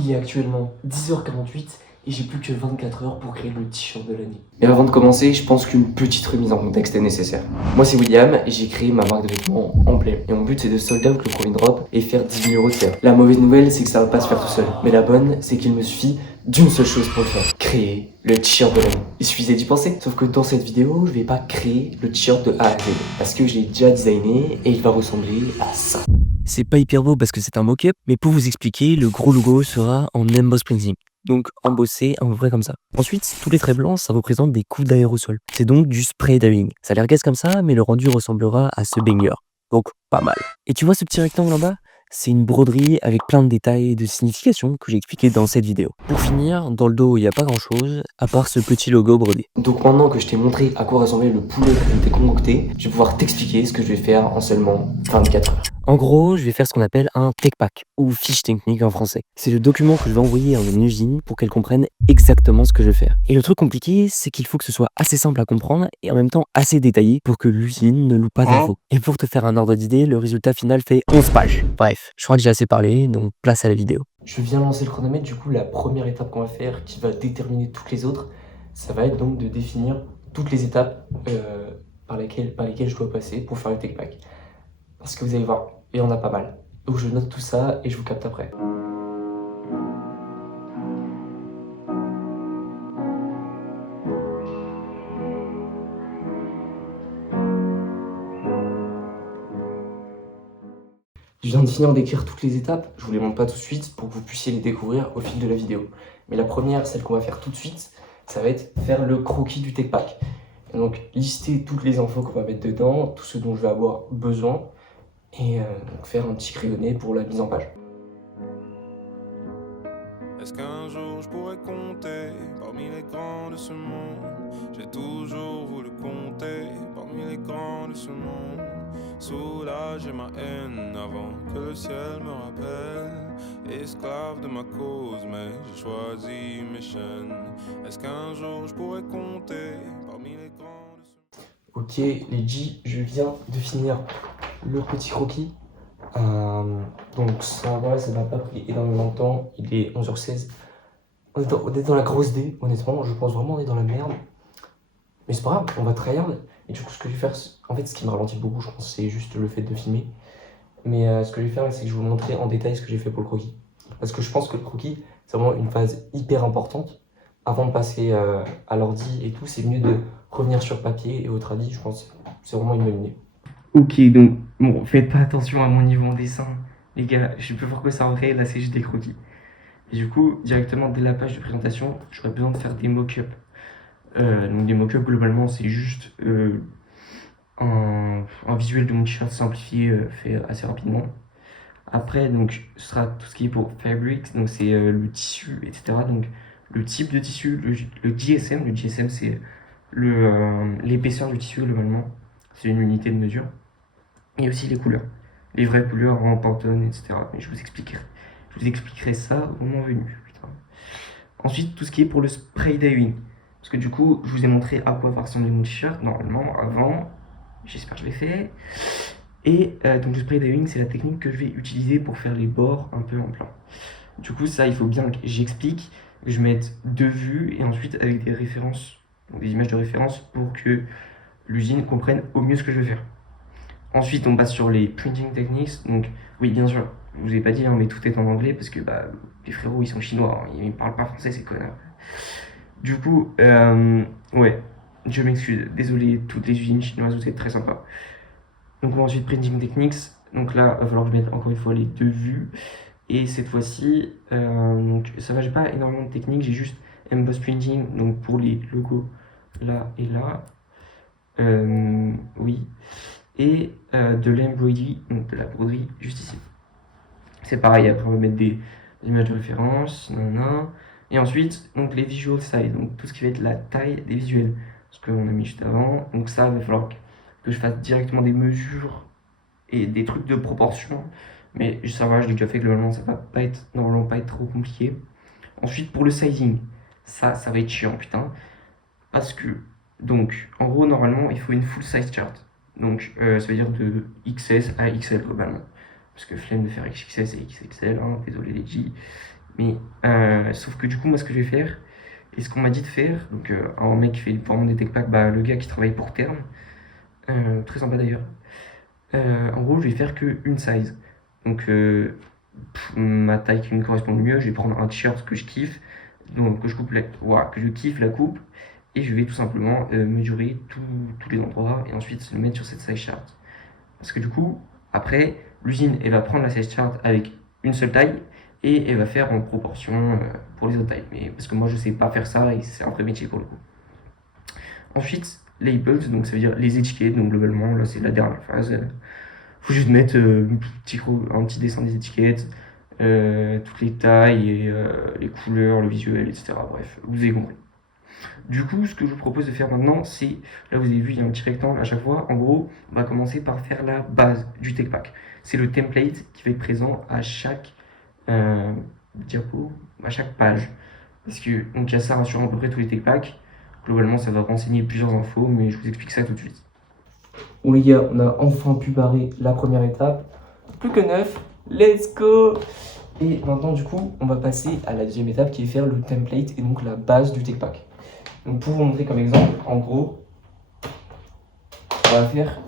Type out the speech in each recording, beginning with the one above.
Il est actuellement 10h48 et j'ai plus que 24 heures pour créer le t-shirt de l'année. Mais avant de commencer, je pense qu'une petite remise en contexte est nécessaire. Moi c'est William et j'ai créé ma marque de vêtements Emblème. Et mon but c'est de sold out le premier drop et faire 10 000 € de CA. La mauvaise nouvelle c'est que ça va pas se faire tout seul. Mais la bonne c'est qu'il me suffit d'une seule chose pour le faire. Créer le t-shirt de l'année. Il suffisait d'y penser. Sauf que dans cette vidéo, je vais pas créer le t-shirt de A à Z. Parce que je l'ai déjà designé et il va ressembler à ça. C'est pas hyper beau parce que c'est un mock-up, mais pour vous expliquer, le gros logo sera en emboss printing. Donc embossé à peu près comme ça. Ensuite, tous les traits blancs, ça représente des coups d'aérosol. C'est donc du spray dyeing. Ça a l'air gaze comme ça, mais le rendu ressemblera à ce banger. Donc pas mal. Et tu vois ce petit rectangle en bas? C'est une broderie avec plein de détails et de significations que j'ai expliqué dans cette vidéo. Pour finir, dans le dos, il n'y a pas grand chose, à part ce petit logo brodé. Donc maintenant que je t'ai montré à quoi ressemblait le poulet que je t'ai concocté, je vais pouvoir t'expliquer ce que je vais faire en seulement 24 heures. En gros, je vais faire ce qu'on appelle un tech pack, ou fiche technique en français. C'est le document que je vais envoyer à une usine pour qu'elle comprenne exactement ce que je vais faire. Et le truc compliqué, c'est qu'il faut que ce soit assez simple à comprendre et en même temps assez détaillé pour que l'usine ne loupe pas d'infos. Et pour te faire un ordre d'idée, le résultat final fait 11 pages. Bref, je crois que j'ai assez parlé, donc place à la vidéo. Je viens lancer le chronomètre, du coup la première étape qu'on va faire, qui va déterminer toutes les autres, ça va être donc de définir toutes les étapes par lesquelles je dois passer pour faire le tech pack. Parce que vous allez voir, il y en a pas mal. Donc je note tout ça et je vous capte après. Je viens de finir d'écrire toutes les étapes, je vous les montre pas tout de suite pour que vous puissiez les découvrir au fil de la vidéo. Mais la première, celle qu'on va faire tout de suite, ça va être faire le croquis du tech pack. Et donc lister toutes les infos qu'on va mettre dedans, tout ce dont je vais avoir besoin, et donc faire un petit crayonné pour la mise en page. Est-ce qu'un jour je pourrais compter parmi les grands de ce monde? J'ai toujours voulu compter parmi les grands de ce monde. Soulager ma haine avant que le ciel me rappelle. Esclave de ma cause, mais j'ai choisi mes chaînes. Est-ce qu'un jour je pourrais compter parmi les grands de ce monde? Ok les G, je viens de finir le petit croquis. Donc ça va, ça m'a pas pris énormément de temps, il est 11h16. On est dans la grosse D, honnêtement, je pense vraiment on est dans la merde. Mais c'est pas grave, on va tryhard. Et du coup ce que je vais faire, en fait ce qui me ralentit beaucoup je pense c'est juste le fait de filmer. Mais ce que je vais faire c'est que je vais vous montrer en détail ce que j'ai fait pour le croquis. Parce que je pense que le croquis c'est vraiment une phase hyper importante. Avant de passer à l'ordi et tout, c'est mieux de revenir sur papier et votre avis, je pense que c'est vraiment une bonne idée. Ok, donc, bon, faites pas attention à mon niveau en dessin. Les gars, je suis plus fort que ça en vrai, là c'est juste des croquis. Et du coup, directement dès la page de présentation, j'aurais besoin de faire des mock-ups. Donc des mock-ups, globalement, c'est juste un visuel de mon t-shirt simplifié, fait assez rapidement. Après, donc, ce sera tout ce qui est pour fabric, donc c'est le tissu, etc. Donc, le type de tissu, le GSM. Le GSM, c'est l'épaisseur du tissu, globalement. C'est une unité de mesure. Et aussi les couleurs. Les vraies couleurs en Pantone, etc. Mais je vous expliquerai ça au moment venu. Putain. Ensuite, tout ce qui est pour le spray dyeing. Parce que du coup, je vous ai montré à quoi va ressembler mon t-shirt, normalement, avant. J'espère que je l'ai fait. Et donc le spray dyeing, c'est la technique que je vais utiliser pour faire les bords un peu en plan. Du coup, ça, il faut bien que j'explique, que je mette deux vues et ensuite avec des références, donc des images de référence pour que l'usine comprenne au mieux ce que je vais faire. Ensuite, on passe sur les printing techniques. Donc, oui, bien sûr, je vous ai pas dit, hein, mais tout est en anglais parce que bah, les frérots, ils sont chinois, hein, ils parlent pas français, ces connards. Du coup, ouais, je m'excuse, désolé, toutes les usines chinoises, vous êtes très sympas. Donc, on va ensuite printing techniques. Donc là, il va falloir que je mette encore une fois les deux vues. Et cette fois-ci, donc ça va, j'ai pas énormément de techniques, j'ai juste emboss printing, donc pour les logos là et là. Oui. Et de l'embroidery, donc de la broderie juste ici. C'est pareil, après on va mettre des images de référence, nanana. Et ensuite, donc les visual size, donc tout ce qui va être la taille des visuels, ce qu'on a mis juste avant. Donc ça, il va falloir que je fasse directement des mesures et des trucs de proportion. Mais ça va, je l'ai déjà fait, globalement, ça va pas être, normalement pas être trop compliqué. Ensuite, pour le sizing, ça va être chiant, putain. Parce que, donc, en gros, normalement, il faut une full size chart. Donc, ça veut dire de XS à XL, globalement. Parce que flemme de faire XXS et XXL, hein, désolé les G. Mais sauf que du coup, moi, ce que je vais faire, et ce qu'on m'a dit de faire, donc un mec qui fait vraiment des tech packs, bah, le gars qui travaille pour Terme, très sympa d'ailleurs. En gros, je vais faire qu'une size. Donc, ma taille qui me correspond le mieux, je vais prendre un t-shirt que je kiffe, donc que je coupe voilà, que je kiffe la coupe, et je vais tout simplement mesurer tous les endroits et ensuite le mettre sur cette size chart. Parce que du coup, après, l'usine, elle va prendre la size chart avec une seule taille et elle va faire en proportion pour les autres tailles. Mais parce que moi, je sais pas faire ça et c'est un vrai métier pour le coup. Ensuite, labels, donc ça veut dire les étiquettes. Donc globalement, là, c'est la dernière phase. Faut juste mettre un petit dessin des étiquettes, toutes les tailles et les couleurs, le visuel, etc. Bref, vous avez compris. Du coup, ce que je vous propose de faire maintenant, c'est, là vous avez vu, il y a un petit rectangle à chaque fois. En gros, on va commencer par faire la base du tech pack. C'est le template qui va être présent à chaque diapo, à chaque page. Parce que, donc il y a ça sur à peu près tous les tech packs. Globalement, ça va renseigner plusieurs infos, mais je vous explique ça tout de suite. Bon les gars, on a enfin pu barrer la première étape. Plus que 9, let's go! Et maintenant, du coup, on va passer à la deuxième étape qui est faire le template et donc la base du tech pack. Donc pour vous montrer comme exemple, en gros, on va faire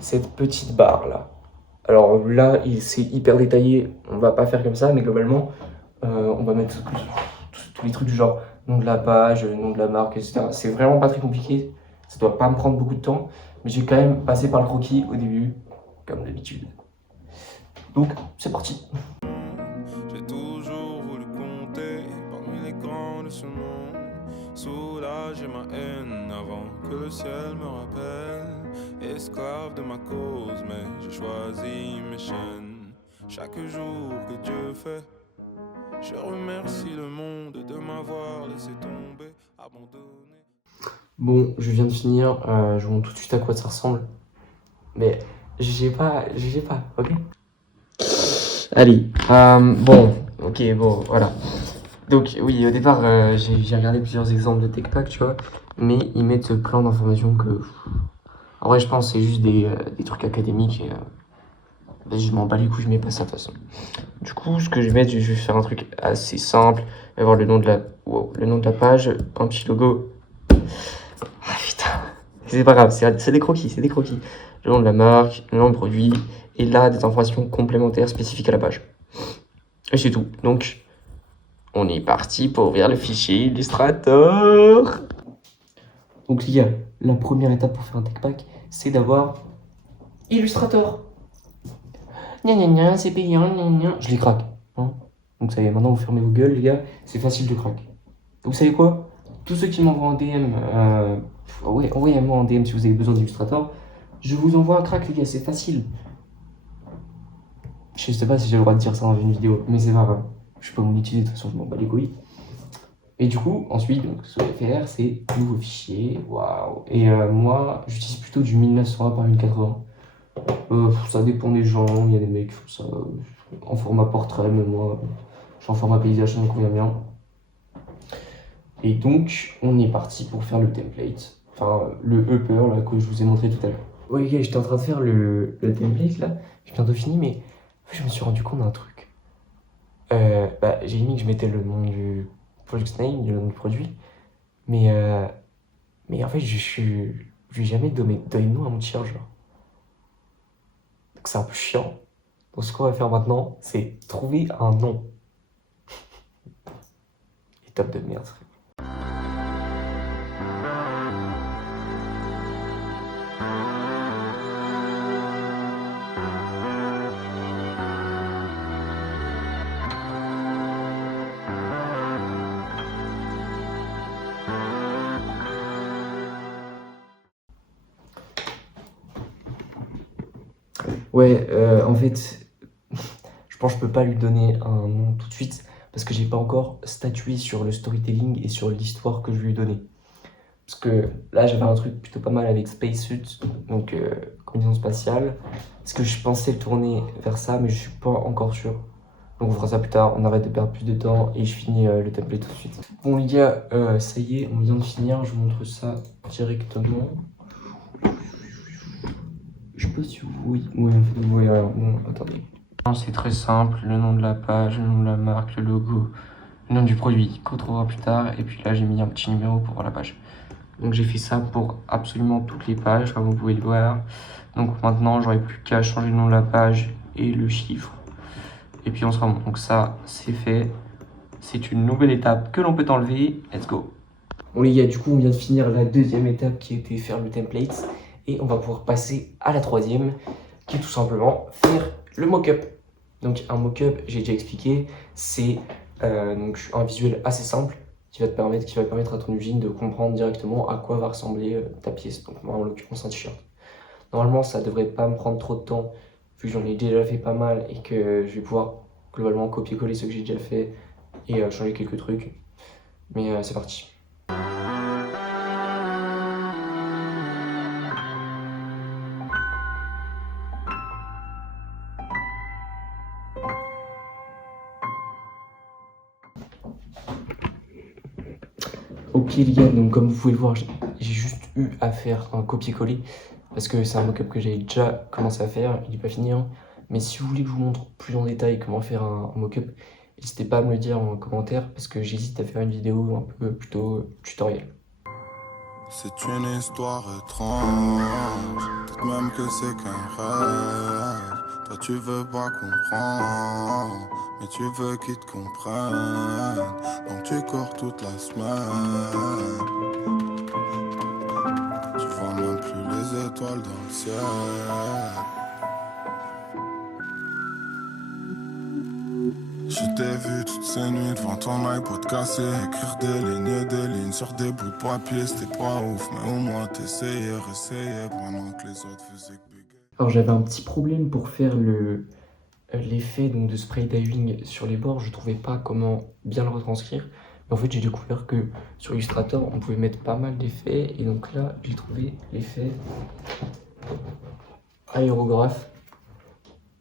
cette petite barre là. Alors là, c'est hyper détaillé, on va pas faire comme ça, mais globalement, on va mettre tous les trucs du genre nom de la page, nom de la marque, etc. C'est vraiment pas très compliqué, ça doit pas me prendre beaucoup de temps, mais j'ai quand même passé par le croquis au début, comme d'habitude. Donc c'est parti. J'ai toujours voulu compter parmi les grands de ce monde. Soulager ma haine avant que le ciel me rappelle. Esclave de ma cause, mais j'ai choisi mes chaînes. Chaque jour que Dieu fait, je remercie le monde de m'avoir laissé tomber, abandonné. Bon, je viens de finir, je vous montre tout de suite à quoi ça ressemble. Mais j'ai pas, ok? Allez, bon, ok, bon, voilà. Donc oui, au départ, j'ai regardé plusieurs exemples de TechPack, tu vois, mais ils mettent plein d'informations que... En vrai, je pense que c'est juste des trucs académiques et vas-y, je m'en bats les couilles, je mets pas ça de toute façon. Du coup, ce que je vais mettre, je vais faire un truc assez simple, je vais avoir le nom de la page, un petit logo. Ah putain, c'est pas grave, c'est des croquis, Le nom de la marque, le nom du produit, et là, des informations complémentaires spécifiques à la page. Et c'est tout. Donc, on est parti pour ouvrir le fichier Illustrator. Donc les gars, la première étape pour faire un tech pack, c'est d'avoir Illustrator. C'est payant, Je les craque. Hein. Donc ça y est, maintenant vous fermez vos gueules les gars, c'est facile de craquer. Vous savez quoi? Tous ceux qui m'envoient un DM, envoyez-moi un DM si vous avez besoin d'Illustrator. Je vous envoie un crack les gars, c'est facile. Je sais pas si j'ai le droit de dire ça dans une vidéo, mais c'est pas grave. Je peux monétiser, de toute façon je m'en bats les couilles. Et du coup, ensuite, donc, ce que je vais faire, c'est nouveau fichier. Waouh! Et moi, j'utilise plutôt du 1900 par 1080. Ça dépend des gens. Il y a des mecs qui font ça en format portrait, mais moi, je suis en format paysage, ça me convient bien. Et donc, on est parti pour faire le template. Enfin, le upper là, que je vous ai montré tout à l'heure. Ouais, les gars, j'étais en train de faire le template là. J'ai bientôt fini, mais je me suis rendu compte d'un truc. J'ai mis que je mettais le nom du product name, le nom du produit, mais en fait, je vais jamais donner de nom à mon chargeur. Donc c'est un peu chiant. Donc ce qu'on va faire maintenant, c'est trouver un nom. Étape de merde. Ouais, en fait, je pense que je peux pas lui donner un nom tout de suite parce que j'ai pas encore statué sur le storytelling et sur l'histoire que je vais lui donner. Parce que là, j'avais un truc plutôt pas mal avec Spacesuit, donc combinaison spatiale. Parce que je pensais le tourner vers ça, mais je suis pas encore sûr. Donc on fera ça plus tard, on arrête de perdre plus de temps et je finis le template tout de suite. Bon les gars, ça y est, on vient de finir, je vous montre ça directement. Je sais pas si vous voyez. Ouais, bon, attendez. C'est très simple, le nom de la page, le nom de la marque, le logo, le nom du produit qu'on trouvera plus tard. Et puis là, j'ai mis un petit numéro pour voir la page. Donc j'ai fait ça pour absolument toutes les pages, comme vous pouvez le voir. Donc maintenant, j'aurai plus qu'à changer le nom de la page et le chiffre. Et puis on sera bon. Donc ça, c'est fait. C'est une nouvelle étape que l'on peut enlever. Let's go. Bon les gars, du coup, on vient de finir la deuxième étape qui était faire le template. Et on va pouvoir passer à la troisième, qui est tout simplement faire le mock-up. Donc un mock-up, j'ai déjà expliqué, c'est donc un visuel assez simple qui va permettre à ton usine de comprendre directement à quoi va ressembler ta pièce. Donc moi, en l'occurrence, un t-shirt. Normalement, ça devrait pas me prendre trop de temps, vu que j'en ai déjà fait pas mal et que je vais pouvoir globalement copier-coller ce que j'ai déjà fait et changer quelques trucs. Mais c'est parti. Ok les gars, donc comme vous pouvez le voir, j'ai juste eu à faire un copier-coller parce que c'est un mock-up que j'avais déjà commencé à faire, il n'est pas fini, hein. Mais si vous voulez que je vous montre plus en détail comment faire un mock-up, n'hésitez pas à me le dire en commentaire parce que j'hésite à faire une vidéo un peu plutôt tutoriel. C'est une histoire étrange, peut-être même que c'est qu'un rêve. Toi tu veux pas comprendre, mais tu veux qu'ils te comprennent. Donc tu cours toute la semaine. Tu vois même plus les étoiles dans le ciel. Je t'ai vu toutes ces nuits devant ton iPod cassé, écrire des lignes sur des bouts de papier. C'était pas ouf, mais au moins t'essayais, réessayais pendant que les autres faisaient que bugger. Alors j'avais un petit problème pour faire l'effet de spray dyeing sur les bords, je trouvais pas comment bien le retranscrire. Mais en fait j'ai découvert que sur Illustrator on pouvait mettre pas mal d'effets et donc là j'ai trouvé l'effet aérographe.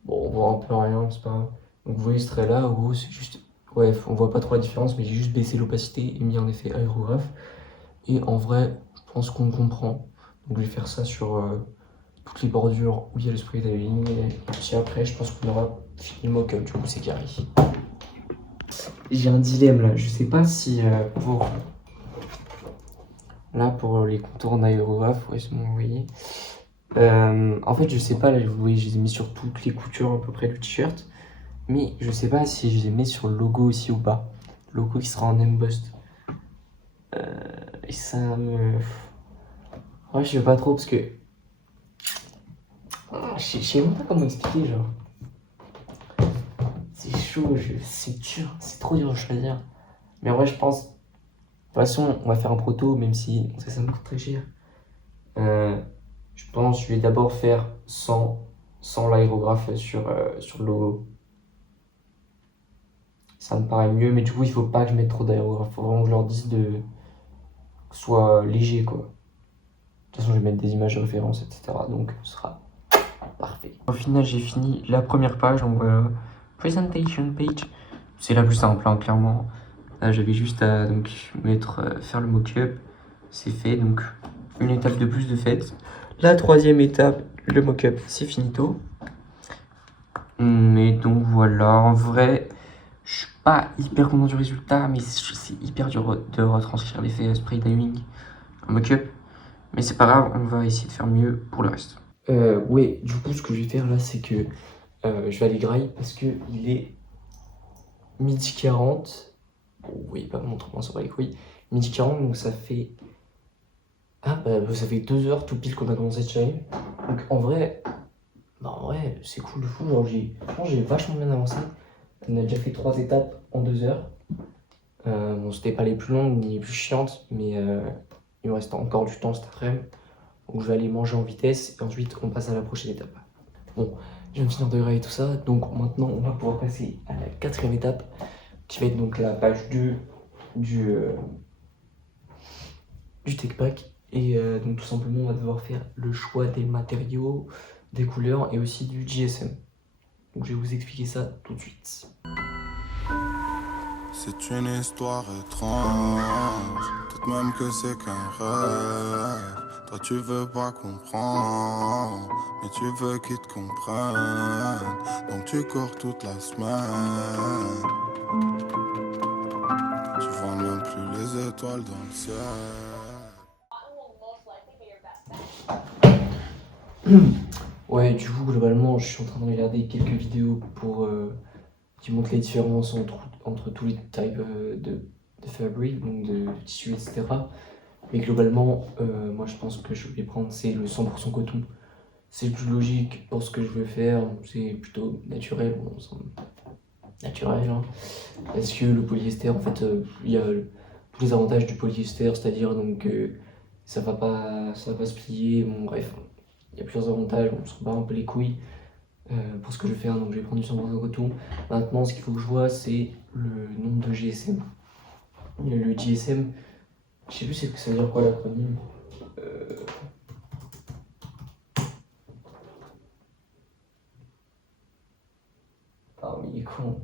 Bon on voit un peu rien, c'est pas grave. Donc vous voyez ce trait là, en gros c'est juste, ouais on voit pas trop la différence mais j'ai juste baissé l'opacité et mis un effet aérographe. Et en vrai je pense qu'on comprend. Donc je vais faire ça sur toutes les bordures où il y a le spray dyeing et puis après je pense qu'on aura fini le mock-up, du coup c'est carré. J'ai un dilemme là, je sais pas si pour les contours d'aérographe, ouais c'est bon vous voyez. En fait je sais pas, là vous voyez je les ai mis sur toutes les coutures à peu près du t-shirt. Mais je sais pas si je les mets sur le logo aussi ou pas. Le logo qui sera en embossed. Et ça me... Ouais, je sais pas trop parce que... Je sais même pas comment expliquer, genre. C'est chaud, c'est dur, c'est trop dur de choisir. Mais en vrai, je pense... De toute façon, on va faire un proto, même si on sait que ça me coûte très cher. Je pense que je vais d'abord faire sans l'aérographe sur le logo. Ça me paraît mieux, mais du coup, il faut pas que je mette trop d'aérographe. Il faut vraiment que je leur dise que ce soit léger, quoi. De toute façon, je vais mettre des images de référence, etc. Donc, ce sera parfait. Au final, j'ai fini la première page. On voit Presentation Page. C'est la plus simple, hein, clairement. Là, j'avais juste à donc, faire le mock-up. C'est fait, donc une étape de plus de faite. La troisième étape, le mock-up, c'est finito. Mais donc, voilà. En vrai... Je suis pas hyper content du résultat, mais c'est hyper dur de retranscrire l'effet spray dyeing en mock-up. Mais c'est pas grave, on va essayer de faire mieux pour le reste. Ouais, du coup, ce que je vais faire là, c'est que je vais aller grailler parce que il est 12h40. Oui, pas montre, on s'en bat les couilles. 12h40, donc ça fait. Ah, bah, ça fait 2 heures tout pile qu'on a commencé de challenge. Donc en vrai, c'est cool de fou. Genre, j'ai vachement bien avancé. On a déjà fait 3 étapes en 2 heures. Bon, c'était pas les plus longues ni les plus chiantes, mais il me reste encore du temps cet après-midi. Donc je vais aller manger en vitesse et ensuite on passe à la prochaine étape. Bon, je viens de finir de grailler tout ça, donc maintenant on va pouvoir passer à la 4e étape, qui va être donc la page 2 du tech pack. Et donc tout simplement on va devoir faire le choix des matériaux, des couleurs et aussi du GSM. Donc je vais vous expliquer ça tout de suite. C'est une histoire étrange, peut-être même que c'est qu'un rêve. Toi tu veux pas comprendre, mais tu veux qu'ils te comprennent. Donc tu cours toute la semaine. Tu vois même plus les étoiles dans le ciel. Ouais, du coup, globalement, je suis en train de regarder quelques vidéos pour qui montrent les différences entre tous les types de fabric, donc de tissus, etc. Mais globalement, moi je pense que je vais prendre c'est le 100% coton. C'est le plus logique pour ce que je veux faire, c'est plutôt naturel, bon, naturel, hein. Parce que le polyester, en fait, il y a tous les avantages du polyester, c'est-à-dire donc ça va pas se plier, bon bref, il y a plusieurs avantages, on se bat un peu les couilles pour ce que je vais faire, donc je vais prendre du 100% coton. Maintenant, ce qu'il faut que je vois, c'est le nombre de GSM. Le GSM, je sais plus c'est que ça veut dire quoi l'acronyme. Ah mais il est con.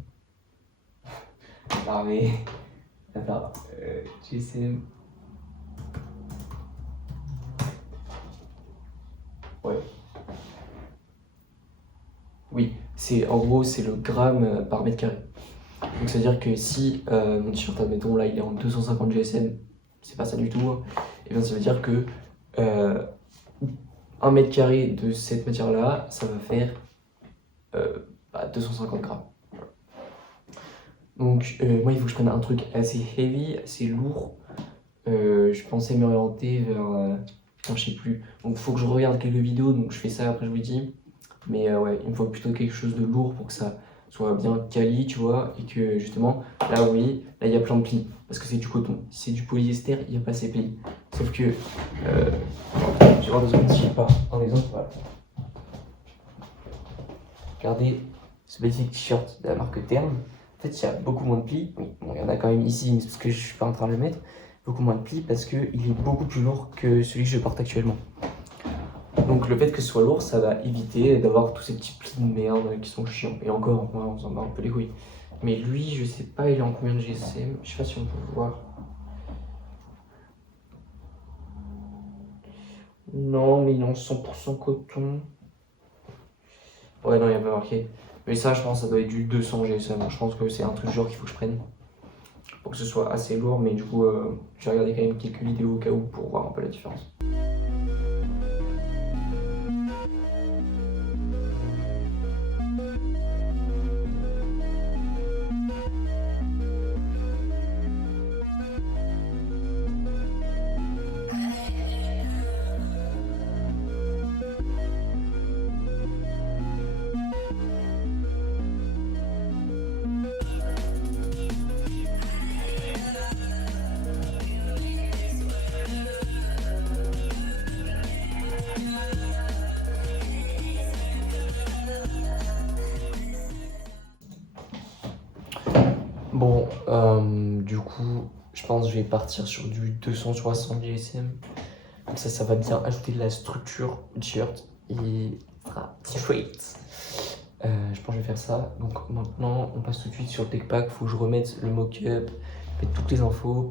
Ah mais... Attends, GSM... Ouais. Oui, c'est en gros c'est le gramme par mètre carré. Donc c'est à dire que si mon t-shirt, admettons là il est en 250 GSM, c'est pas ça du tout, hein, et bien ça veut dire que 1 mètre carré de cette matière là, ça va faire 250 grammes. Donc moi il faut que je prenne un truc assez heavy, assez lourd. Je pensais m'orienter vers... putain je sais plus. Donc il faut que je regarde quelques vidéos, donc je fais ça après je vous dis. Mais ouais, il me faut plutôt quelque chose de lourd pour que ça soit bien quali, tu vois, et que justement, là oui, là il y a plein de plis, parce que c'est du coton. Si c'est du polyester, il n'y a pas ces plis. Sauf que, je vais voir 2 secondes si j'ai pas un exemple, voilà. Regardez ce magnifique t-shirt de la marque Terne. En fait, il y a beaucoup moins de plis. Oui, bon, il y en a quand même ici, mais c'est parce que je suis pas en train de le mettre. Beaucoup moins de plis parce qu'il est beaucoup plus lourd que celui que je porte actuellement. Donc le fait que ce soit lourd, ça va éviter d'avoir tous ces petits plis de merde qui sont chiants. Et encore, on s'en bat un peu les couilles. Mais lui, je sais pas, il est en combien de GSM? Je sais pas si on peut voir. Non, mais il est en 100% coton. Ouais, non, il n'y a pas marqué. Mais ça, je pense, ça doit être du 200 GSM. Je pense que c'est un truc genre qu'il faut que je prenne. Pour que ce soit assez lourd, mais du coup, j'ai regardé quand même quelques vidéos au cas où pour voir un peu la différence. Bon, du coup, je pense que je vais partir sur du 260 GSM. Donc ça va bien ajouter de la structure au t-shirt et sera straight. Je pense que je vais faire ça. Donc maintenant, on passe tout de suite sur le tech pack. Faut que je remette le mock-up, mettre toutes les infos.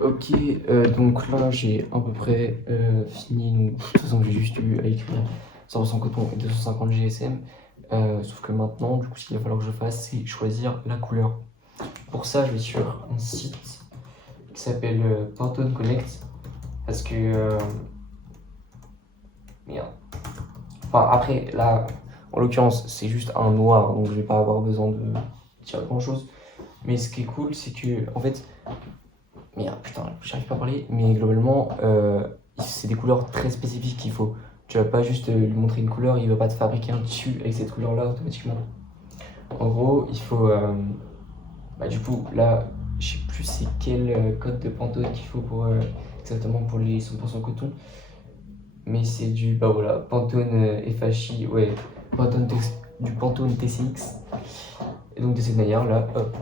Ok, donc là j'ai à peu près fini. Donc, de toute façon, j'ai juste eu à écrire 100% coton et 250 GSM. Sauf que maintenant, du coup, ce qu'il va falloir que je fasse, c'est choisir la couleur. Pour ça, je vais sur un site qui s'appelle Pantone Connect. Parce que. Merde. Enfin, après, là, en l'occurrence, c'est juste un noir, donc je vais pas avoir besoin de dire grand chose. Mais ce qui est cool, c'est que, en fait. Merde, putain, j'arrive pas à parler, mais globalement, c'est des couleurs très spécifiques qu'il faut. Tu vas pas juste lui montrer une couleur, il va pas te fabriquer un tissu avec cette couleur-là automatiquement. En gros, il faut. Du coup, là, je sais plus c'est quel code de Pantone qu'il faut pour exactement pour les 100% coton. Mais c'est du. Bah voilà, Pantone FHI, ouais, du Pantone TCX. Et donc de cette manière, là, hop,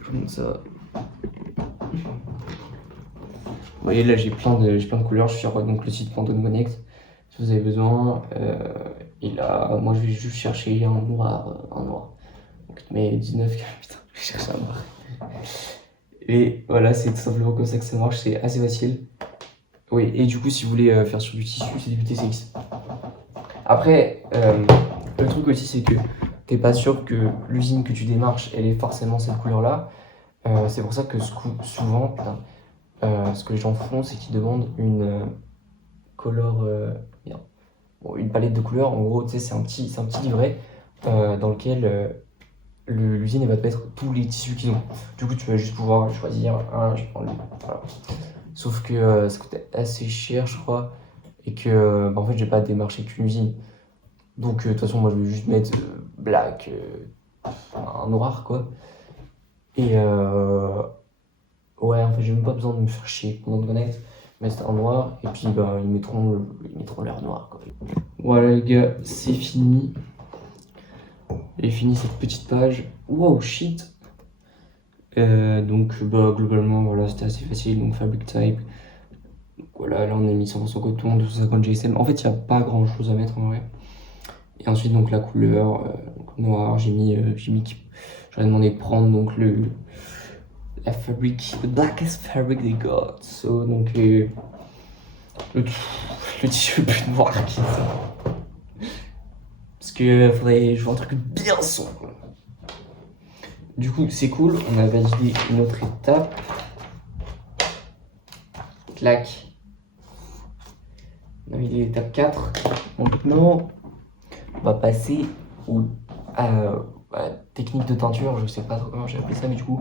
je vous montre ça. Vous voyez là j'ai plein de couleurs, je suis sur donc, le site Pantone Connect si vous avez besoin. Et là moi je vais juste chercher un noir. Donc mais 19, putain, je vais chercher un noir. Et voilà, c'est tout simplement comme ça que ça marche, c'est assez facile. Oui, et du coup si vous voulez faire sur du tissu, c'est du TCX. Après, le truc aussi c'est que t'es pas sûr que l'usine que tu démarches, elle ait forcément cette couleur-là. C'est pour ça que souvent, putain, ce que les gens font, c'est qu'ils demandent une une palette de couleurs. En gros, tu sais, c'est un petit livret dans lequel l'usine elle va te mettre tous les tissus qu'ils ont. Du coup, tu vas juste pouvoir choisir un. Je vais prendre voilà. Sauf que ça coûte assez cher, je crois, et que en fait, j'ai pas démarché qu'une usine. Donc, de toute façon, moi, je vais juste mettre black, un noir, quoi. Et ouais, en fait, j'ai même pas besoin de me faire chier pendant de connect. Mais c'est un noir, et puis bah, ils mettront leur noir, quoi. Voilà, les gars, c'est fini. J'ai fini cette petite page. Wow, shit! Donc, bah, globalement, voilà, c'était assez facile. Donc, fabric type. Donc, voilà, là, on a mis 100% coton, 250 GSM. En fait, il n'y a pas grand chose à mettre en vrai. Et ensuite, donc, la couleur, donc, noir, j'aurais demandé de prendre donc la fabric, the blackest fabric they got. So, donc, le tissu le plus noir qu'ils ont. Parce que je veux un truc bien sombre. Du coup, c'est cool, on a validé une autre étape. Clac. On a validé l'étape 4. Maintenant, on va passer à la technique de teinture, je sais pas trop comment j'ai appelé ça, mais du coup,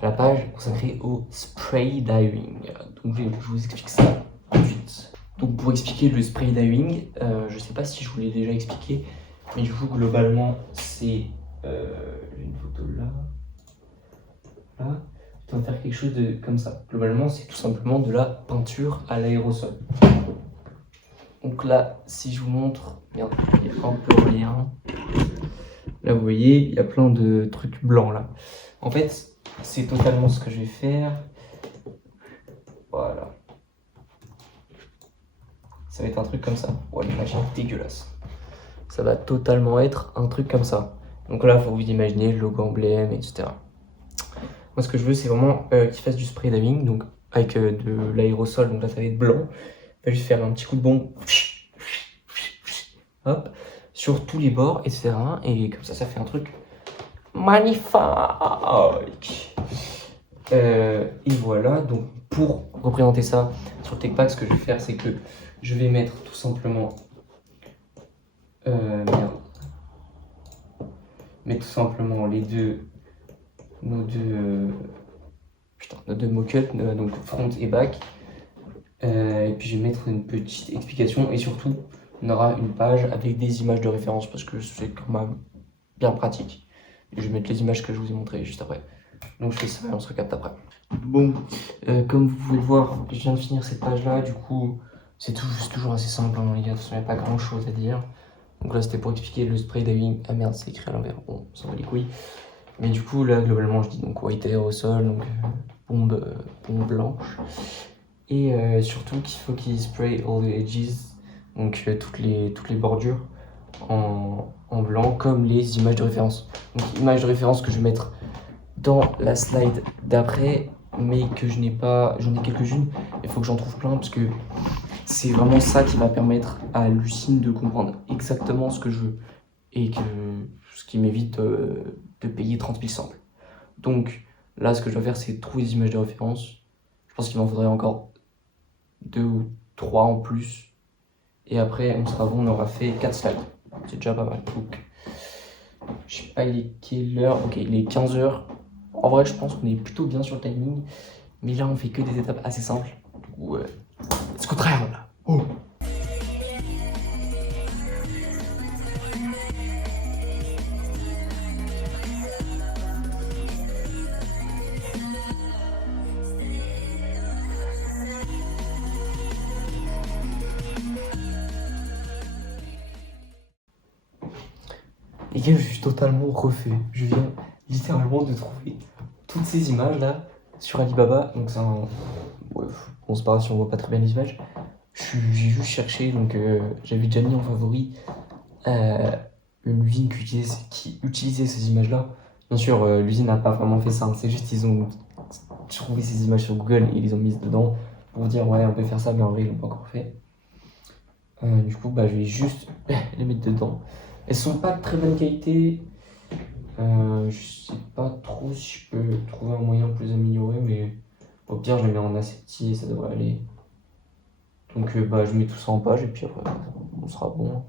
à la page consacrée au spray dyeing. Donc, je vous explique ça tout de suite. Donc, pour expliquer le spray dyeing, je sais pas si je vous l'ai déjà expliqué, mais du coup, globalement, c'est une photo là. Là, tu vas faire quelque chose de comme ça. Globalement, c'est tout simplement de la peinture à l'aérosol. Donc là, si je vous montre, regardez, il y a un peu rien. Là, vous voyez, il y a plein de trucs blancs là. En fait, c'est totalement ce que je vais faire. Voilà. Ça va être un truc comme ça. Ouais, l'image est dégueulasse. Ça va totalement être un truc comme ça. Donc là, il faut vous imaginer le logo emblème, etc. Moi, ce que je veux, c'est vraiment qu'il fasse du spray dyeing, donc avec de l'aérosol, donc là, ça va être blanc. Je vais juste faire un petit coup de bombe, hop, sur tous les bords, etc. Et comme ça fait un truc magnifique. Et voilà, donc pour représenter ça sur le TechPack, ce que je vais faire, c'est que je vais mettre tout simplement... tout simplement nos deux mock-ups, donc front et back. Et puis je vais mettre une petite explication et surtout on aura une page avec des images de référence parce que c'est quand même bien pratique. Et je vais mettre les images que je vous ai montrées juste après. Donc je fais ça et on se recapte après. Bon, comme vous pouvez le voir, je viens de finir cette page là, du coup c'est toujours assez simple hein, les gars, de toute façon il n'y a pas grand chose à dire. Donc là c'était pour expliquer le spray dyeing. Ah merde, c'est écrit à l'envers, bon, ça va les couilles. Mais du coup là globalement je dis donc white aérosol, donc bombe blanche. Et surtout qu'il faut qu'il spray all the edges, donc toutes les bordures en blanc comme les images de référence. Donc images de référence que je vais mettre dans la slide d'après, mais que je n'ai pas, j'en ai quelques-unes, il faut que j'en trouve plein parce que c'est vraiment ça qui va permettre à Lucine de comprendre exactement ce que je veux et ce qui m'évite de payer 30 000 samples. Donc là ce que je dois faire c'est trouver des images de référence. Je pense qu'il m'en faudrait encore 2 ou 3 en plus et après on sera bon, on aura fait 4 slides, c'est déjà pas mal. Donc je sais pas il est quelle heure, ok il est 15h. En vrai je pense qu'on est plutôt bien sur le timing, mais là on fait que des étapes assez simples, du coup c'est contraire là. Oh. Les gars, je suis totalement refait. Je viens littéralement de trouver toutes ces images là. sur Alibaba, donc c'est un... Ouais, bon, c'est pas grave si on voit pas très bien les images. J'ai juste cherché, donc j'avais déjà mis en favori une usine qui utilisait ces images-là. Bien sûr, l'usine n'a pas vraiment fait ça, hein, c'est juste ils ont trouvé ces images sur Google et ils les ont mises dedans pour dire ouais on peut faire ça, mais en vrai ils l'ont pas encore fait. Du coup bah je vais juste les mettre dedans. Elles sont pas de très bonne qualité. Je sais pas trop si je peux trouver un moyen de les améliorer, mais au pire je les mets en asepti et ça devrait aller. Donc bah je mets tout ça en page et puis après on sera bon.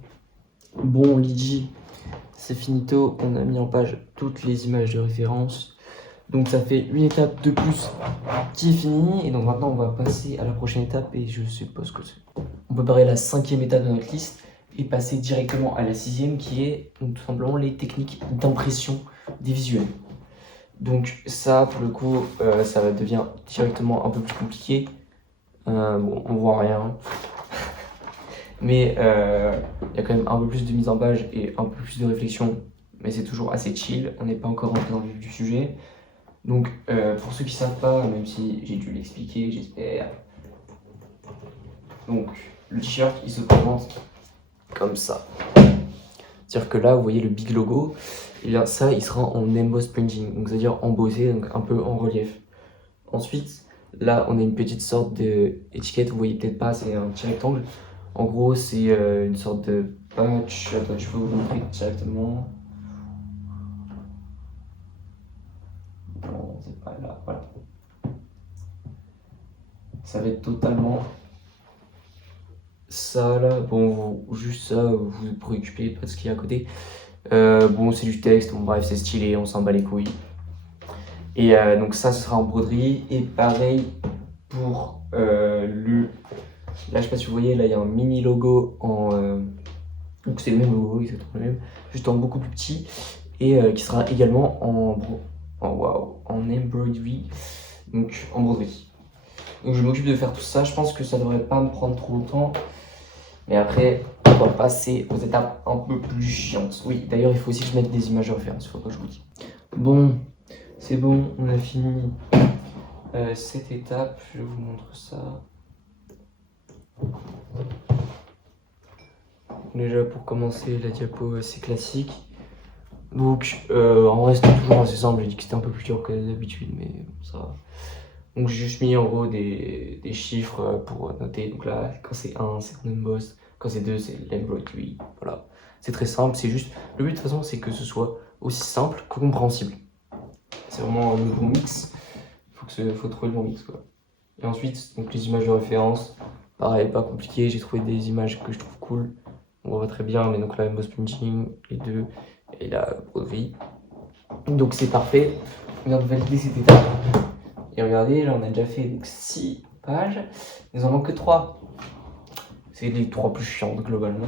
Bon Lydie, c'est finito, on a mis en page toutes les images de référence. Donc ça fait une étape de plus qui est finie. Et donc maintenant on va passer à la prochaine étape et je sais pas ce que c'est. On peut barrer la 5e étape de notre liste et passer directement à la 6e qui est donc, tout simplement les techniques d'impression des visuels. Donc ça pour le coup ça va devenir directement un peu plus compliqué. Bon on voit rien. Mais il y a quand même un peu plus de mise en page et un peu plus de réflexion. Mais c'est toujours assez chill, on n'est pas encore rentré dans le vif du sujet. Donc pour ceux qui ne savent pas, même si j'ai dû l'expliquer, j'espère. Donc le t-shirt il se présente comme ça. C'est-à-dire que là vous voyez le big logo, et bien ça il sera en emboss printing, donc c'est-à-dire embossé, donc un peu en relief. Ensuite là on a une petite sorte d'étiquette, vous voyez peut-être pas, c'est un petit rectangle. En gros c'est une sorte de patch, attends je peux vous montrer directement. Non, c'est pas là, voilà. Ça va être totalement ça là. Bon, juste ça, vous vous préoccupez pas de ce qu'il y a à côté. Bon, c'est du texte, bon, bref, c'est stylé, on s'en bat les couilles. Et donc, ça, ce sera en broderie. Et pareil pour le. Là, je sais pas si vous voyez, là, il y a un mini logo en. Donc, c'est le même logo, exactement le même, juste en beaucoup plus petit. Et qui sera également en embroidery, donc en broderie. Donc je m'occupe de faire tout ça, je pense que ça devrait pas me prendre trop longtemps. Mais après, on va passer aux étapes un peu plus chiantes. Oui, d'ailleurs il faut aussi que je mette des images de référence, il faut que je vous dise. Bon, c'est bon, on a fini cette étape, je vous montre ça. Déjà pour commencer, la diapo c'est classique. Donc en vrai c'était toujours assez simple, j'ai dit que c'était un peu plus dur que d'habitude, mais ça va. Donc j'ai juste mis en gros des chiffres pour noter. Donc là quand c'est 1 c'est en emboss, quand c'est 2 c'est l'embroidery, voilà. C'est très simple, c'est juste, le but de toute façon c'est que ce soit aussi simple que compréhensible. C'est vraiment le bon mix, faut trouver le bon mix quoi. Et ensuite donc les images de référence, pareil pas compliqué, j'ai trouvé des images que je trouve cool. On voit très bien, mais donc là emboss printing, les deux, et la broderie. Donc c'est parfait, on vient de valider cette étape. Et regardez, là on a déjà fait donc, 6 pages, il nous en manque que 3. C'est les 3 plus chiantes globalement.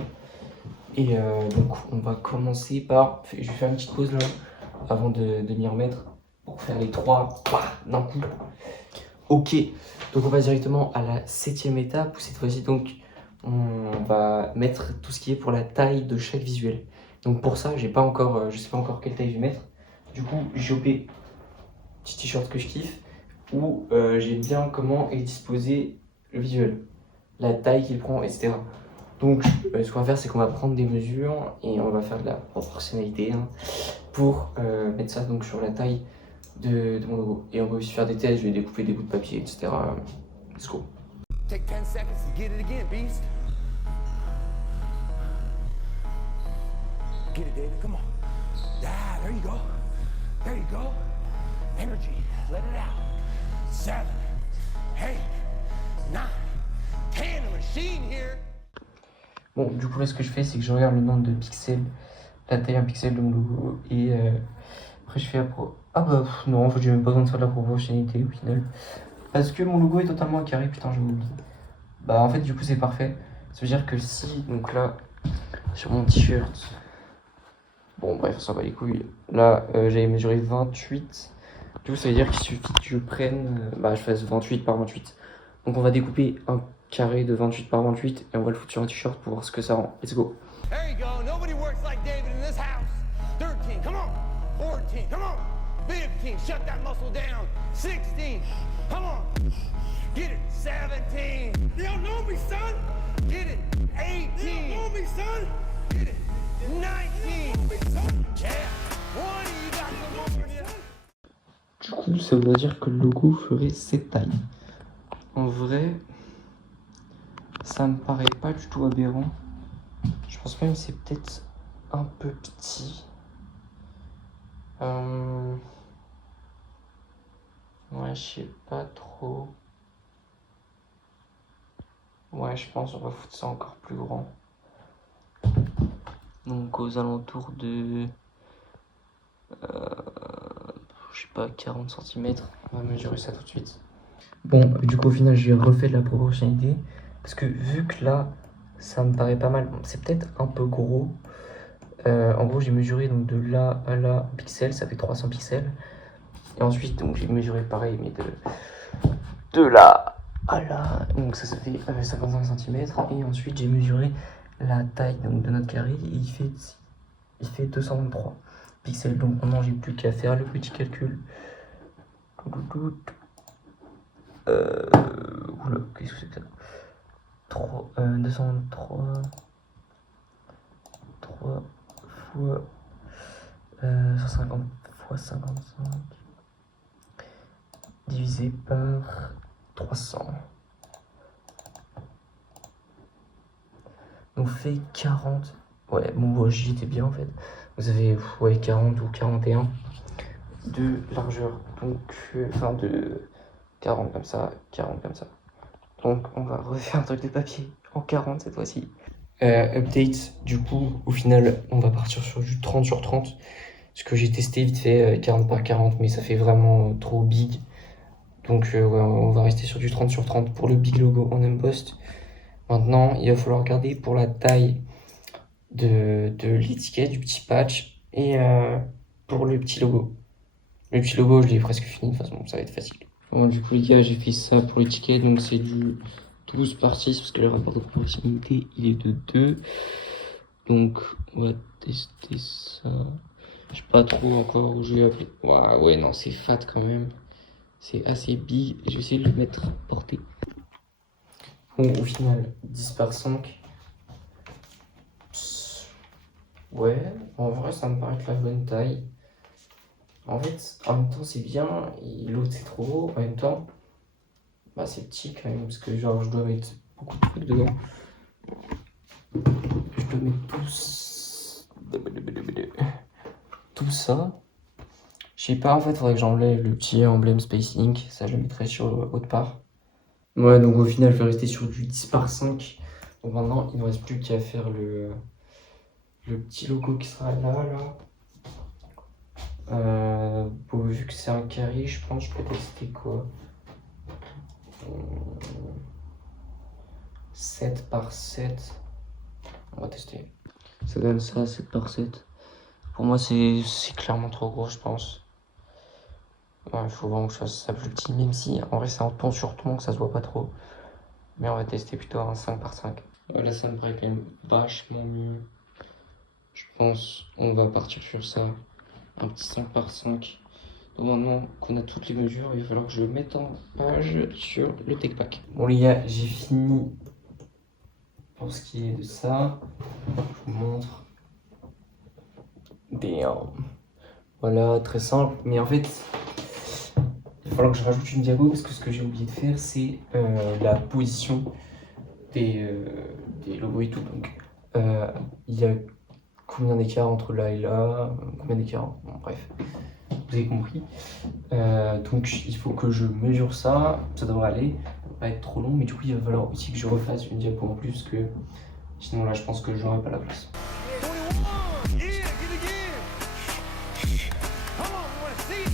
Et donc on va commencer par, je vais faire une petite pause là, avant de m'y remettre, pour faire les 3 d'un coup. Ok, donc on passe directement à la 7e étape, où cette fois-ci donc on va mettre tout ce qui est pour la taille de chaque visuel. Donc pour ça, je sais pas encore quelle taille je vais mettre. Du coup, j'ai chopé un petit t-shirt que je kiffe, où j'aime bien comment est disposé le visuel, la taille qu'il prend, etc. Donc ce qu'on va faire, c'est qu'on va prendre des mesures et on va faire de la proportionnalité hein, pour mettre ça donc sur la taille de mon logo. Et on va aussi faire des tests, je vais découper des bouts de papier, etc. Let's go. Take 10 seconds to get it again, beast. Get it, David, come on. Ah, there you go. There you go. Energy, let it out. 7, 8, 9, 10, the machine here. Bon, du coup là ce que je fais, c'est que je regarde le nombre de pixels, la taille en pixels de mon logo, et après je fais la pro... Ah bah non, en fait j'ai même pas besoin de faire de la proportionnalité au final. Parce que mon logo est totalement carré, putain j'ai oublié. Bah en fait du coup c'est parfait. Ça veut dire que si, donc là, sur mon t-shirt, bon bref on s'en bat les couilles, là j'avais mesuré 28. Du coup ça veut dire qu'il suffit que je prenne, je fasse 28 par 28. Donc on va découper un carré de 28 par 28 et on va le foutre sur un t-shirt pour voir ce que ça rend. Let's go. There you go. Nobody works like David in this house. 13, come on. 14, come on. 15. Shut that muscle down. 16. Come on. Get it. 17. You don't know me, son. Get it. 18. You don't know me, son. Get it. 19. Yeah. 20. You got some more in you. Du coup, ça voudrait dire que le logo ferait cette taille. En vrai, ça me paraît pas du tout aberrant. Je pense même que c'est peut-être un peu petit. Ouais, je sais pas trop. Ouais, je pense qu'on va foutre ça encore plus grand. Donc aux alentours de... je sais pas, 40 cm. On va mesurer ça tout de suite. Bon, du coup, au final, j'ai refait de la proportionnalité. Parce que vu que là, ça me paraît pas mal. Bon, c'est peut-être un peu gros. En gros, j'ai mesuré donc de là à là pixels, ça fait 300 pixels. Et ensuite, donc j'ai mesuré pareil, mais de là à là. Donc ça fait 55 cm. Et ensuite, j'ai mesuré la taille donc, de notre carré. Et il fait 223 pixels. Donc maintenant, j'ai plus qu'à faire le petit calcul. Oula, qu'est-ce que c'est que ça 203 3 fois 150 fois 55 divisé par 300. Donc fait 40. Ouais, bon, j'y étais bien en fait. Vous avez 40 ou 41 de largeur. Donc, enfin de 40 comme ça, 40 comme ça. Donc on va refaire un truc de papier en 40 cette fois-ci. Update, du coup, au final, on va partir sur du 30 sur 30. Parce que j'ai testé vite fait 40 par 40, mais ça fait vraiment trop big. Donc ouais, on va rester sur du 30 sur 30 pour le big logo en embossed. Maintenant, il va falloir regarder pour la taille de l'étiquette, du petit patch, et pour le petit logo. Le petit logo, je l'ai presque fini, de toute façon, ça va être facile. Bon, du coup, les gars, j'ai fait ça pour l'étiquette, donc c'est du 12 par 6, parce que le rapport de proximité, il est de 2. Donc, on va tester ça. Je sais pas trop encore où je vais appeler. Ouais, non, c'est fat quand même. C'est assez big. Je vais essayer de le mettre à portée. Bon, au final, 10 par 5. Ouais, en vrai, ça me paraît être la bonne taille. En fait, en même temps, c'est bien. Et l'autre, c'est trop gros. En même temps, bah, c'est petit quand même. Parce que, genre, je dois mettre beaucoup de trucs dedans. Je dois mettre tout ça. Je sais pas, en fait, faudrait que j'enlève le petit emblème Space Inc. Ça, je le mettrai sur autre part. Ouais, donc au final, je vais rester sur du 10 par 5. Donc maintenant, il ne reste plus qu'à faire le petit logo qui sera là. Bon, vu que c'est un carré, je pense que je peux tester quoi 7 par 7. On va tester. Ça donne ça, 7 par 7. Pour moi, c'est clairement trop gros, je pense. Ouais, il faut vraiment que je fasse ça plus petit, même si en vrai, c'est en ton sur ton, que ça se voit pas trop. Mais on va tester plutôt un 5 par 5. Là, ça me paraît quand même vachement mieux. Je pense on va partir sur ça. Un petit 5 par 5. Donc maintenant qu'on a toutes les mesures, il va falloir que je le mette en page sur le TechPack. Bon les gars, j'ai fini pour ce qui est de ça. Je vous montre. Voilà, très simple. Mais en fait, il va falloir que je rajoute une diago parce que ce que j'ai oublié de faire, c'est la position des logos et tout. Donc, il y a combien d'écart entre là et là, combien d'écart, bon, bref, vous avez compris. Donc il faut que je mesure ça, ça devrait aller, ça va pas être trop long, mais du coup il va falloir aussi que je refasse une diapo en plus, parce que sinon là je pense que j'aurai pas la place. 21. Yeah, get it again. Come on, we want to see it.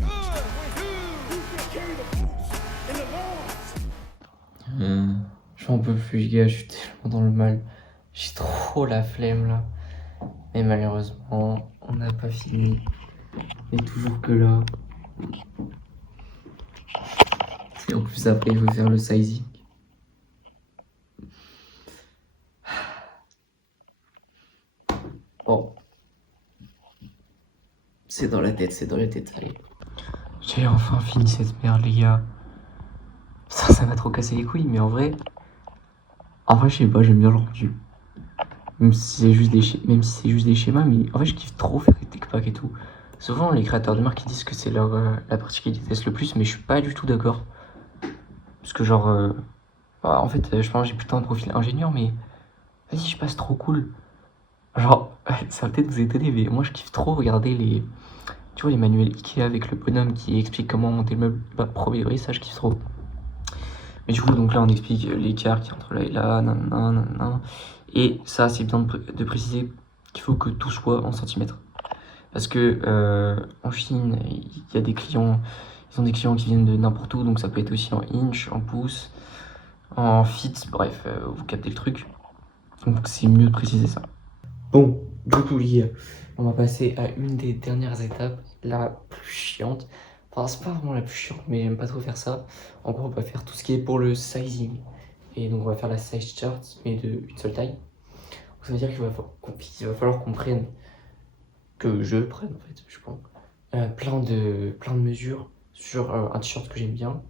Good. 22. Who's gonna carry the boots and the longs? J'en peux plus les gars, je suis tellement dans le mal. J'ai trop la flemme là. Mais malheureusement, on n'a pas fini. Et toujours que là. Et en plus après il faut faire le sizing. Bon. C'est dans la tête, c'est dans la tête, allez. J'ai enfin fini cette merde, les gars. Ça m'a trop cassé les couilles, mais en vrai, je sais pas, j'aime bien le rendu. Même si c'est juste des schémas, mais en vrai, je kiffe trop faire des tech packs et tout. Souvent, les créateurs de marque ils disent que c'est la partie qu'ils détestent le plus, mais je suis pas du tout d'accord. Parce que, genre, en fait, je pense que j'ai plutôt un profil ingénieur, mais vas-y, je passe trop cool. Genre, ça va peut-être vous étonner, mais moi, je kiffe trop regarder tu vois, les manuels Ikea avec le bonhomme qui explique comment monter le meuble. Bah, premier degré, ça, je kiffe trop. Mais du coup, donc là, on explique l'écart qui est entre là et là, nanana, nanana. Et ça, c'est bien de préciser qu'il faut que tout soit en centimètres. Parce que en Chine, il y a des clients, ils ont des clients qui viennent de n'importe où, donc ça peut être aussi en inch, en pouces, en feet, bref, vous captez le truc. Donc c'est mieux de préciser ça. Bon, du coup, les gars, on va passer à une des dernières étapes, la plus chiante. Enfin, c'est pas vraiment la plus chiante, mais j'aime pas trop faire ça. En gros, on va faire tout ce qui est pour le sizing. Et donc, on va faire la size chart, mais d'une seule taille. Donc, ça veut dire qu'il va falloir qu'on prenne, que je prenne en fait, je pense, plein de mesures sur un t-shirt que j'aime bien.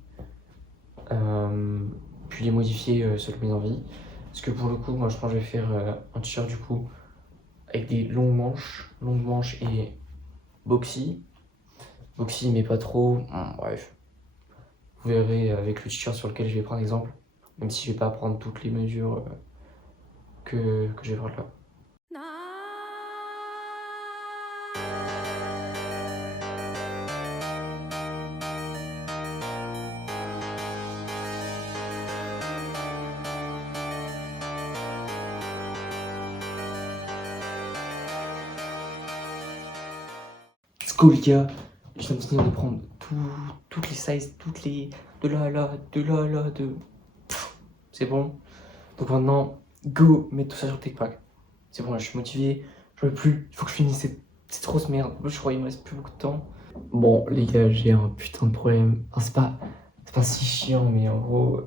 Puis les modifier selon mes envies. Parce que pour le coup, moi je pense que je vais faire un t-shirt du coup avec des longues manches et boxy. Boxy mais pas trop, bref. Vous verrez avec le t-shirt sur lequel je vais prendre exemple. Même si je vais pas prendre toutes les mesures que je vais prendre là. Let's go les gars, je viens de finir de prendre toutes les sizes, de là à là, de là à là, c'est bon. Donc maintenant, go, mettre tout ça sur le tech pack. C'est bon, là, je suis motivé, je veux plus, il faut que je finisse cette grosse merde. Je crois qu'il me reste plus beaucoup de temps. Bon les gars, j'ai un putain de problème. Enfin, c'est pas si chiant, mais en gros,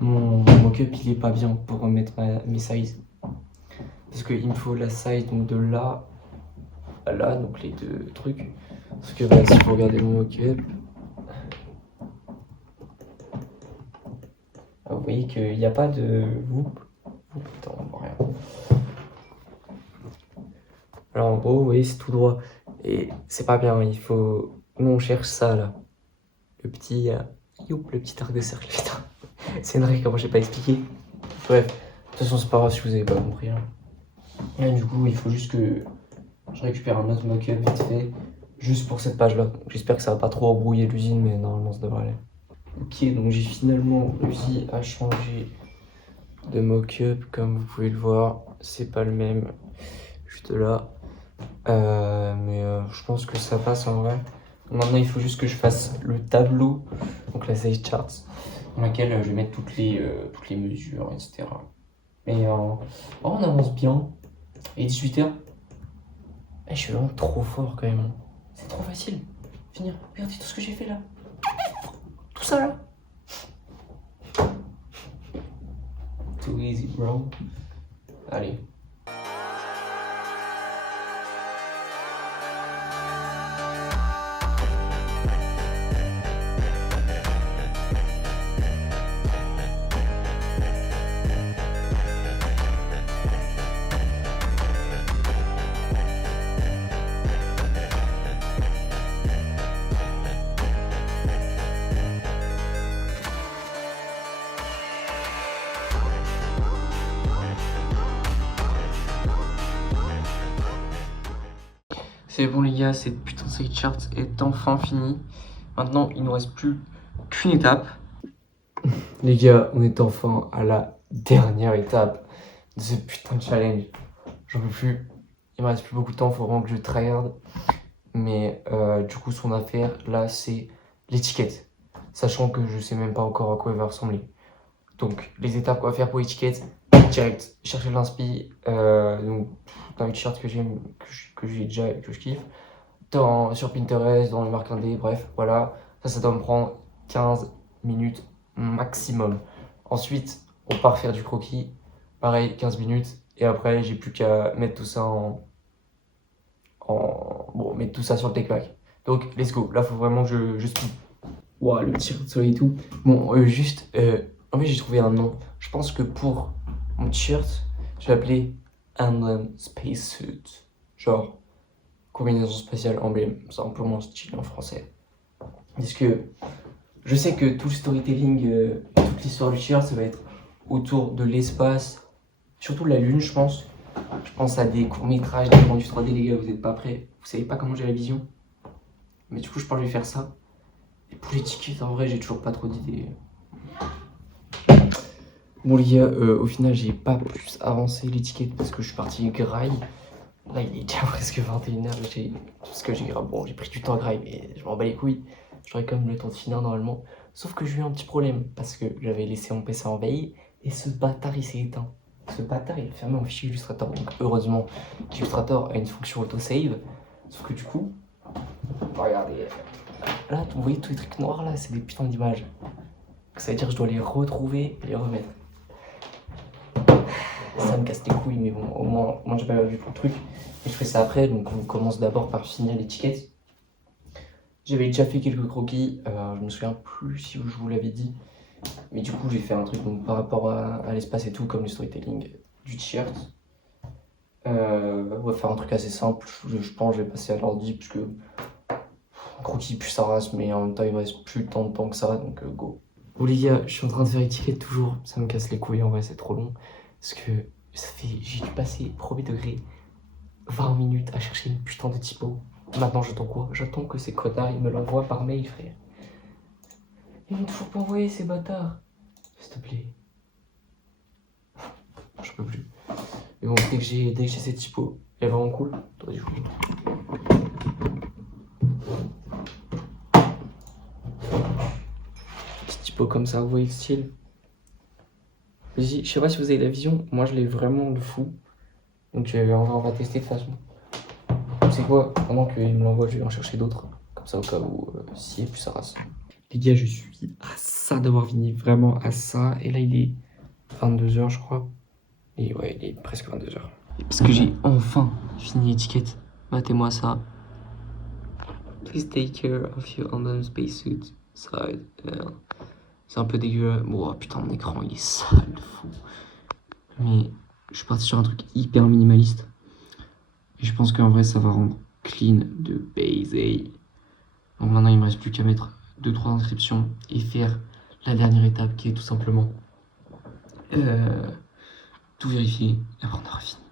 mon mock-up il est pas bien pour remettre mes sizes. Parce qu'il me faut la size donc de là à là, donc les deux trucs. Parce que bah, si vous regardez mon mock-up, vous voyez qu'il n'y a pas de Attends, on voit rien. Alors en gros, vous voyez, c'est tout droit. Et c'est pas bien, il faut... Nous on cherche ça là. Le petit... le petit arc de cercle, putain. C'est une règle, comment j'ai pas expliqué. Bref, de toute façon c'est pas grave si vous avez pas compris. Hein. Et du coup, il faut juste que je récupère un autre mock-up vite fait. Juste pour cette page là. J'espère que ça va pas trop embrouiller l'usine, mais normalement ça devrait aller. Ok, donc j'ai finalement réussi à changer de mock-up, comme vous pouvez le voir, c'est pas le même, juste là, mais je pense que ça passe en vrai. Maintenant il faut juste que je fasse le tableau, donc la size chart, dans laquelle je vais mettre toutes les mesures, etc. Mais on avance bien, et 18h, je suis vraiment trop fort quand même, c'est trop facile, finir, regardez tout ce que j'ai fait là. Tout ça là. Too easy, bro. Allez. C'est bon les gars, cette putain de side chart est enfin finie. Maintenant, il ne nous reste plus qu'une étape. Les gars, on est enfin à la dernière étape de ce putain de challenge. J'en peux plus. Il me reste plus beaucoup de temps, il faut vraiment que je tryhard. Mais du coup, ce qu'on va faire là, c'est l'étiquette. Sachant que je sais même pas encore à quoi elle va ressembler. Donc, les étapes qu'on va faire pour l'étiquette, direct, chercher l'inspi. Donc, dans les t-shirts que j'aime, que j'ai déjà et que je kiffe. Sur Pinterest, dans les marques indé, bref, voilà. Ça doit me prendre 15 minutes maximum. Ensuite, on part faire du croquis. Pareil, 15 minutes. Et après, j'ai plus qu'à mettre tout ça Bon, mettre tout ça sur le take back. Donc, let's go. Là, faut vraiment que je speed. Ouah, le tir de soleil et tout. Bon, en fait, j'ai trouvé un nom. Je pense que pour mon t-shirt, je vais l'appeler Emblem Spacesuit. Genre, combinaison spatiale emblème. C'est un peu moins stylé en français. Parce que je sais que tout le storytelling, toute l'histoire du t-shirt, ça va être autour de l'espace, surtout la Lune, je pense. Je pense à des courts-métrages, des rendus 3D, les gars, vous êtes pas prêts. Vous savez pas comment j'ai la vision. Mais du coup, je pense que je vais faire ça. Et pour l'étiquette, en vrai, j'ai toujours pas trop d'idées. Bon, les gars, au final, j'ai pas plus avancé l'étiquette parce que je suis parti graille. Là, il est déjà presque 21h. Parce que j'ai bon, j'ai pris du temps à graille, mais je m'en bats les couilles. J'aurais quand même le temps de finir normalement. Sauf que j'ai eu un petit problème parce que j'avais laissé mon PC en veille et ce bâtard il s'est éteint. Ce bâtard il est fermé en fichier Illustrator. Donc heureusement qu'Illustrator a une fonction autosave. Sauf que du coup, regardez. Là, vous voyez tous les trucs noirs là, c'est des putains d'images. Ça veut dire que je dois les retrouver et les remettre. Ça me casse les couilles, mais bon, au moins j'ai pas perdu tout le truc. Et je fais ça après, donc on commence d'abord par finir l'étiquette. J'avais déjà fait quelques croquis, je me souviens plus si je vous l'avais dit. Mais du coup, j'ai fait un truc donc, par rapport à l'espace et tout, comme le storytelling du t-shirt. On va faire un truc assez simple, je pense que je vais passer à l'ordi, parce que croquis plus ça race, mais en même temps, il me reste plus tant de temps que ça, donc go. Bon les gars, je suis en train de faire étiquette toujours, ça me casse les couilles, en vrai c'est trop long. Parce que j'ai dû passer premier degré 20 minutes à chercher une putain de typo. Maintenant j'attends quoi? J'attends que ces connards ils me l'envoient par mail, frère. Ils m'ont toujours pas envoyé ces bâtards. S'il te plaît. Je peux plus. Mais bon, dès que j'ai cette typo, elle est vraiment cool. Attendez, je vous montre. Petite typo comme ça, vous voyez le style? Je sais pas si vous avez la vision, moi je l'ai vraiment de fou. Donc on va tester de toute façon. C'est quoi? Pendant qu'il me l'envoie, je vais en chercher d'autres. Comme ça au cas où si et puis ça race. Les gars, je suis à ça d'avoir fini, vraiment à ça. Et là il est 22h je crois. Et ouais, il est presque 22h. Parce que j'ai enfin fini l'étiquette. Matez-moi ça. Please take care of your Emblem spacesuit side. C'est un peu dégueu. Bon, oh, putain, mon écran il est sale de fou. Mais je suis parti sur un truc hyper minimaliste. Et je pense qu'en vrai, ça va rendre clean de baiser. Donc maintenant, il me reste plus qu'à mettre 2-3 inscriptions et faire la dernière étape qui est tout simplement tout vérifier. Et après, on aura fini.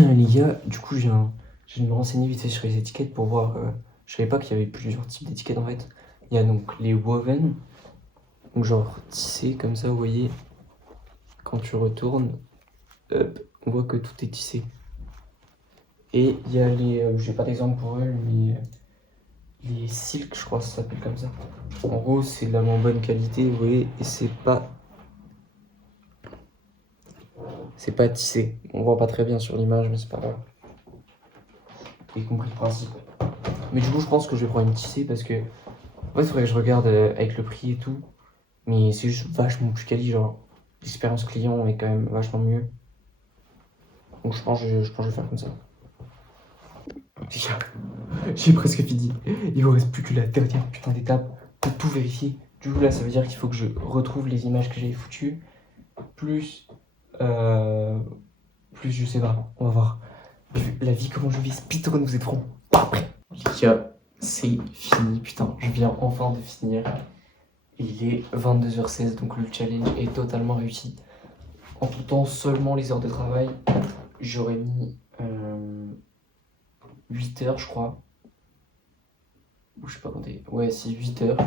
Les gars, du coup, je viens de me renseigner vite fait sur les étiquettes pour voir. Je savais pas qu'il y avait plusieurs types d'étiquettes en fait. Il y a donc les woven, donc genre tissé comme ça, vous voyez. Quand tu retournes, hop, on voit que tout est tissé. Et il y a les. J'ai pas d'exemple pour eux, mais. Les silk, je crois que ça s'appelle comme ça. En gros, c'est de la moins bonne qualité, vous voyez, et c'est pas tissé. On voit pas très bien sur l'image, mais c'est pas grave. Vous avez compris le principe. Mais du coup, je pense que je vais prendre une tissée parce que. En fait, il faudrait que je regarde avec le prix et tout. Mais c'est juste vachement plus quali, genre. L'expérience client est quand même vachement mieux. Donc je pense que je vais faire comme ça. J'ai presque fini. Il vous reste plus que la dernière putain d'étape pour tout vérifier. Du coup, là, ça veut dire qu'il faut que je retrouve les images que j'avais foutues. Plus je sais pas, on va voir. La vie, comment je vis, speedrun, vous êtes francs. Après, les gars, c'est fini, putain, je viens enfin de finir. Il est 22h16, donc le challenge est totalement réussi. En tout temps, seulement les heures de travail, j'aurais mis 8 heures, je crois. je sais pas compter, ouais, c'est 8 heures.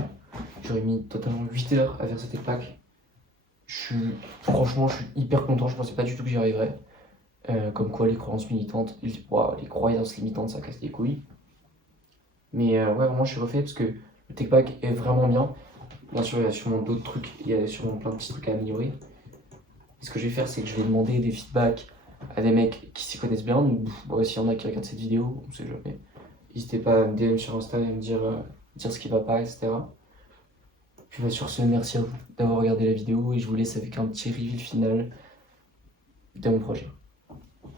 J'aurais mis totalement 8 heures à faire ce tech pack. Franchement, je suis hyper content, je pensais pas du tout que j'y arriverais. Comme quoi, les croyances militantes, les croyances limitantes, ça casse les couilles. Mais ouais, vraiment, je suis refait parce que le tech pack est vraiment bien. Bien sûr, il y a sûrement d'autres trucs, il y a sûrement plein de petits trucs à améliorer. Et ce que je vais faire, c'est que je vais demander des feedbacks à des mecs qui s'y connaissent bien. Donc, bon, s'il y en a qui regardent cette vidéo, on sait jamais. N'hésitez pas à me DM sur Insta et à me dire ce qui va pas, etc. Puis bah, sur ce, merci à vous d'avoir regardé la vidéo et je vous laisse avec un petit reveal final de mon projet.